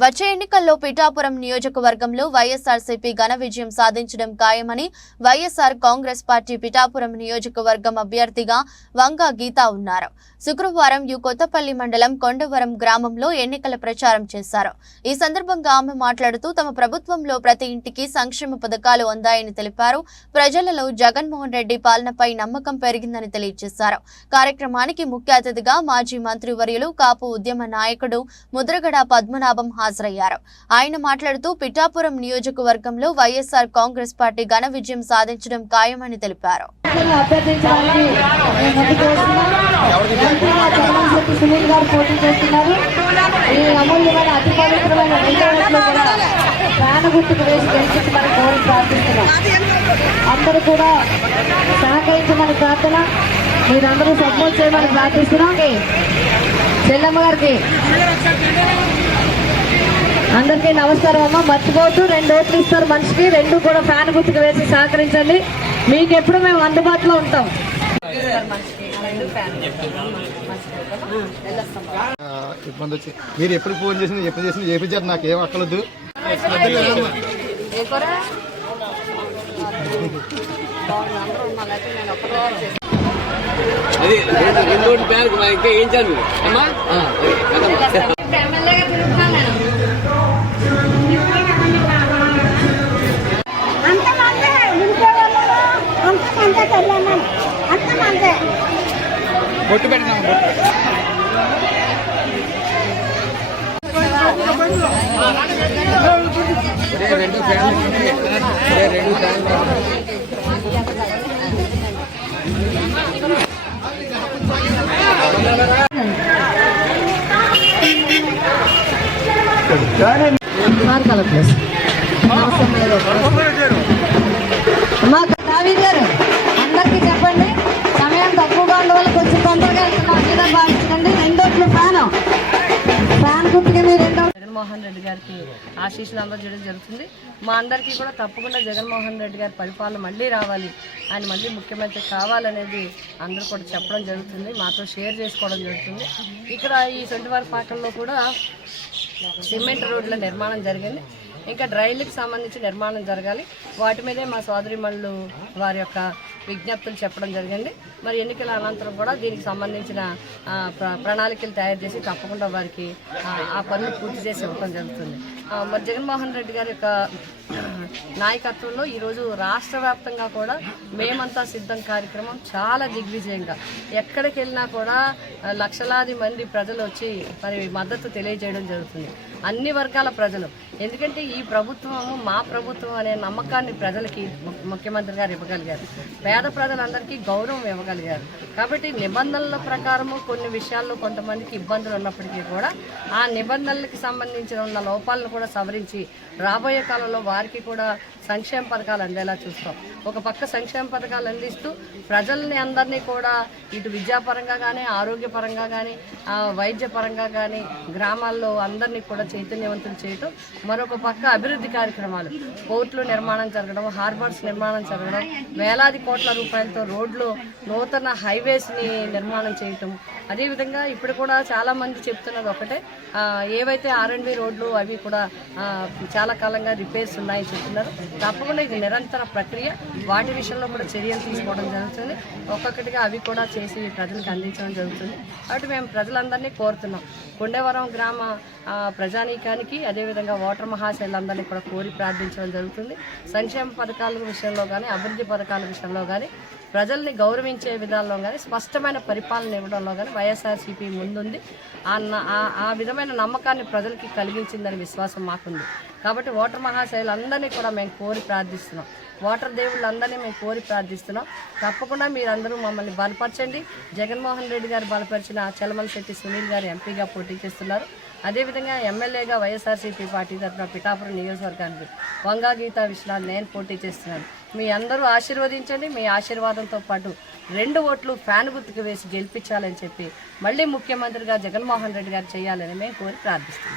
వచ్చే ఎన్నికల్లో పిఠాపురం నియోజకవర్గంలో వైఎస్ఆర్సీపీ ఘన విజయం సాధించడం ఖాయమని వైఎస్ఆర్ కాంగ్రెస్ పార్టీ పిఠాపురం నియోజకవర్గం అభ్యర్థిగా వంగా గీత ఉన్నారు. శుక్రవారం కొత్తపల్లి మండలం కొండవరం గ్రామంలో ఎన్నికల ప్రచారం చేశారు. ఈ సందర్భంగా ఆమె మాట్లాడుతూ తమ ప్రభుత్వంలో ప్రతి ఇంటికి సంక్షేమ పథకాలు అందాయని తెలిపారు. ప్రజలలో జగన్మోహన్ రెడ్డి పాలనపై నమ్మకం పెరిగిందని తెలియజేశారు. కార్యక్రమానికి ముఖ్య అతిథిగా మాజీ మంత్రివర్యులు కాపు ఉద్యమ నాయకుడు ముద్రగడ పద్మనాభం హాజరయ్యారు. ఆయన మాట్లాడుతూ పిఠాపురం నియోజకవర్గంలో వైఎస్ఆర్ కాంగ్రెస్ పార్టీ ఘన విజయం సాధించడం ఖాయమని తెలిపారు. అందరూ కూడా సహకరించమని ప్రార్థన, మీరందరూ సపోర్ట్ చేయమని ప్రార్థిస్తున్నాం. చెల్లమ్మ గారికి అందరికీ నమస్కారం అమ్మ. మర్చిపోతూ 2 ఓట్లు ఇస్తారు మనిషికి, 2 కూడా ఫ్యాన్ గుర్తుకు వేసి సహకరించండి. మీకు ఎప్పుడు మేము అందుబాటులో ఉంటాం. ఇబ్బంది వచ్చి మీరు ఎప్పుడు ఫోన్ చేసింది ఎప్పుడు చేసింది చేపించారు, నాకేం అక్కలొద్దు. బొట్టు పెట్టినాము. అందరికి చెప్పండి, సమయం తక్కువగా ఉన్న వాళ్ళు కొంచెం తొందరగా వెళ్తున్నా భావించండి. 2 ఓట్లు ఫ్యాన్ గుర్తుగా మీరు జగన్మోహన్ రెడ్డి గారికి ఆశీస్సులు అందజేయడం జరుగుతుంది. మా అందరికీ కూడా తప్పకుండా జగన్మోహన్ రెడ్డి గారి పరిపాలన మళ్ళీ రావాలి, ఆయన మళ్ళీ ముఖ్యమంత్రి కావాలనేది అందరూ కూడా చెప్పడం జరుగుతుంది, మాతో షేర్ చేసుకోవడం జరుగుతుంది. ఇక్కడ ఈ సొంటివారిపాకల్లో కూడా సిమెంట్ రోడ్ల నిర్మాణం జరిగింది. ఇంకా డ్రైన్లకు సంబంధించి నిర్మాణం జరగాలి. వాటి మీదే మా సోదరిమణులు వారి యొక్క విజ్ఞప్తులు చెప్పడం జరిగింది. మరి ఎన్నికల అనంతరం కూడా దీనికి సంబంధించిన ప్రణాళికలు తయారు చేసి తప్పకుండా వారికి ఆ పనులు పూర్తి చేసి ఇవ్వడం జరుగుతుంది. మరి జగన్మోహన్ రెడ్డి గారి యొక్క నాయకత్వంలో ఈరోజు రాష్ట్ర వ్యాప్తంగా కూడా మేమంతా సిద్ధం కార్యక్రమం చాలా దిగ్విజయంగా ఎక్కడికి వెళ్ళినా కూడా లక్షలాది మంది ప్రజలు వచ్చి మరి మద్దతు తెలియజేయడం జరుగుతుంది. అన్ని వర్గాల ప్రజలు, ఎందుకంటే ఈ ప్రభుత్వం మా ప్రభుత్వం అనే నమ్మకాన్ని ప్రజలకి ముఖ్యమంత్రి గారు ఇవ్వగలిగారు. పేద ప్రజలందరికీ గౌరవం ఇవ్వగలిగారు. కాబట్టి నిబంధనల ప్రకారము కొన్ని విషయాల్లో కొంతమందికి ఇబ్బందులు ఉన్నప్పటికీ కూడా ఆ నిబంధనలకు సంబంధించిన ఉన్న లోపాలను కూడా సవరించి రాబోయే కాలంలో వారికి కూడా సంక్షేమ పథకాలు అందేలా చూస్తాం. ఒక పక్క సంక్షేమ పథకాలు అందిస్తూ ప్రజల్ని అందరినీ కూడా ఇటు విద్యాపరంగా కానీ, ఆరోగ్యపరంగా కానీ, వైద్యపరంగా కానీ గ్రామాల్లో అందరినీ కూడా చైతన్యవంతులు చేయటం, మరొక పక్క అభివృద్ధి కార్యక్రమాలు, పోర్టులు నిర్మాణం జరగడం, హార్బర్స్ నిర్మాణం జరగడం, వేలాది కోట్ల రూపాయలతో రోడ్లు, నూతన హైవేస్ని నిర్మాణం చేయటం. అదేవిధంగా ఇప్పుడు కూడా చాలామంది చెప్తున్నది ఒకటే, ఏవైతే R&B రోడ్లు అవి కూడా చాలా కాలంగా రిపేర్స్ ఉన్నాయని చెప్తున్నారు. తప్పకుండా ఇది నిరంతర ప్రక్రియ, వాటి విషయంలో కూడా చర్యలు తీసుకోవడం జరుగుతుంది. ఒక్కొక్కటిగా అవి కూడా చేసి ప్రజలకు అందించడం జరుగుతుంది. కాబట్టి మేము ప్రజలందరినీ కోరుతున్నాం, కొండవరం గ్రామ ప్రజానీకానికి అదేవిధంగా ఓటర్ మహాశైలందరినీ కూడా కోరి ప్రార్థించడం జరుగుతుంది. సంక్షేమ పథకాల విషయంలో కానీ, అభివృద్ధి పథకాల విషయంలో కానీ, ప్రజల్ని గౌరవించే విధానంలో కానీ, స్పష్టమైన పరిపాలన ఇవ్వడంలో కానీ వైఎస్ఆర్సీపీ ముందుంది. ఆ విధమైన నమ్మకాన్ని ప్రజలకి కలిగించిందని విశ్వాసం మాకుంది. కాబట్టి ఓటర్ మహాశైలందరినీ కూడా మేము కోరి ప్రార్థిస్తున్నాం, ఓటర్ దేవుళ్ళందరినీ మేము కోరి ప్రార్థిస్తున్నాం. తప్పకుండా మీరందరూ మమ్మల్ని బలపరచండి. జగన్మోహన్ రెడ్డి గారు బలపరిచిన చెలమలశెట్టి సునీల్ గారు ఎంపీగా పోటీ చేస్తున్నారు. అదేవిధంగా ఎమ్మెల్యేగా వైఎస్ఆర్సీపీ పార్టీ తరఫున పిఠాపురం నియోజకవర్గానికి వంగా గీతా విశ్వనాథ్ నేను పోటీ చేస్తున్నాను. మీ అందరూ ఆశీర్వదించండి. మీ ఆశీర్వాదంతో పాటు 2 ఓట్లు ఫ్యాన్ గుర్తుకు వేసి గెలిపించాలని చెప్పి మళ్ళీ ముఖ్యమంత్రిగా జగన్మోహన్ రెడ్డి గారు చేయాలని మేము కోరి ప్రార్థిస్తున్నాం.